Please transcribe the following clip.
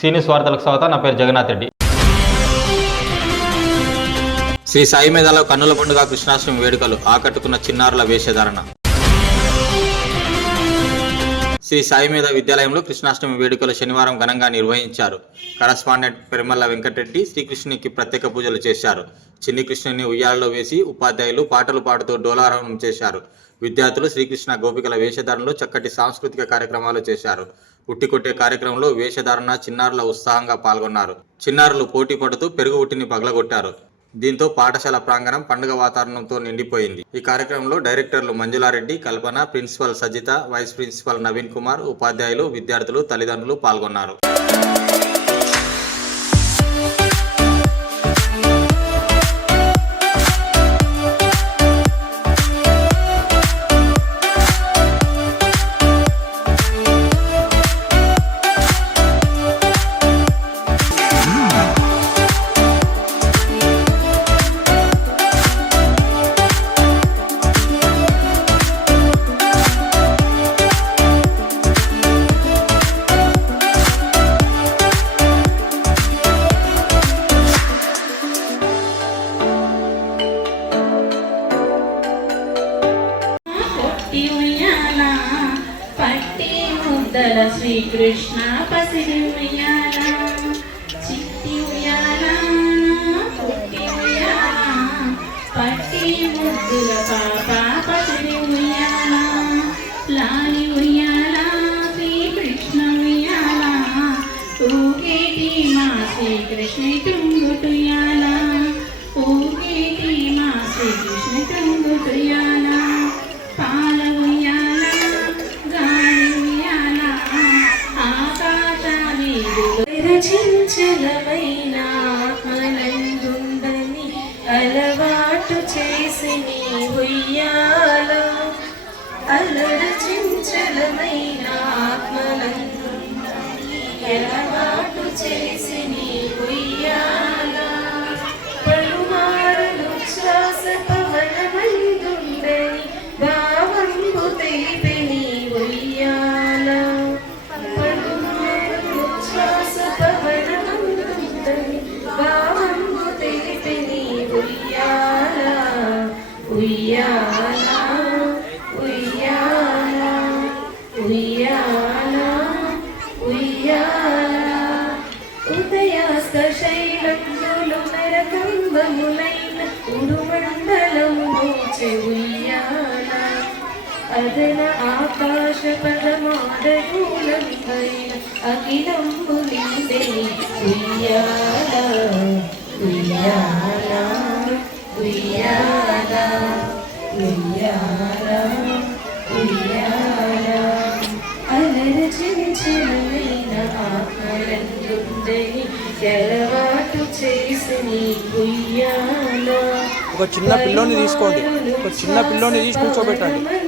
సీనియస్ వార్తలకు స్వాగతం. నా పేరు జగన్నాథ్ రెడ్డి. శ్రీ సాయి మేధాలో కన్నుల పండుగ కృష్ణాష్టమి వేడుకలు ఆకట్టుకున్న చిన్నారుల వేషధారణ. శ్రీ సాయి మేధ విద్యాలయంలో కృష్ణాష్టమి వేడుకలు శనివారం ఘనంగా నిర్వహించారు. కరస్పాండెంట్ పెరుమల్ల వెంకటరెడ్డి శ్రీకృష్ణునికి ప్రత్యేక పూజలు చేశారు. చిన్ని కృష్ణుని ఉయ్యాలలో వేసి ఉపాధ్యాయులు పాటలు పాడుతూ డోలారం చేశారు. విద్యార్థులు శ్రీకృష్ణ గోపికల వేషధారణలో చక్కటి సాంస్కృతిక కార్యక్రమాలు చేశారు. ఉట్టికొట్టే కార్యక్రమంలో వేషధారణ చిన్నారుల ఉత్సాహంగా పాల్గొన్నారు. చిన్నారులు పోటీ పడుతూ పెరుగు ఉట్టిని పగలగొట్టారు. దీంతో పాఠశాల ప్రాంగణం పండుగ వాతావరణంతో నిండిపోయింది. ఈ కార్యక్రమంలో డైరెక్టర్లు Manjula Reddy Kalpana principal Sajitha vice principal Naveen Kumar ఉపాధ్యాయులు విద్యార్థులు తల్లిదండ్రులు పాల్గొన్నారు. కొట్టి ఉయ్యాల పట్టి ముద్దల శ్రీకృష్ణ పసిడి ఉయ్యాల చిట్టి ఉయ్యాల పుట్టి ఉయ్యాల పట్టి ముద్దుల పాప పసిడి రచించలమైన ఆత్మనందుందని అలవాటు చేసి నీ ఉయ్యాల అలరచించలమైన ఆత్మనందుందని అలవాటు చేసి అదన ఆకాశ నిందే. ఉయ్యాల ఉయ్యాల ఉయ్యాల ఉయ్యాల ఉయ్యాల. అలరచించిన ఆత్మలందుందని ఎలవాటు చేసి నీ ఉయ్యాల. ఒక చిన్న పిల్లోని తీసుకోండి. ఒక చిన్న పిల్లోని తీసి కూర్చోబెట్టండి.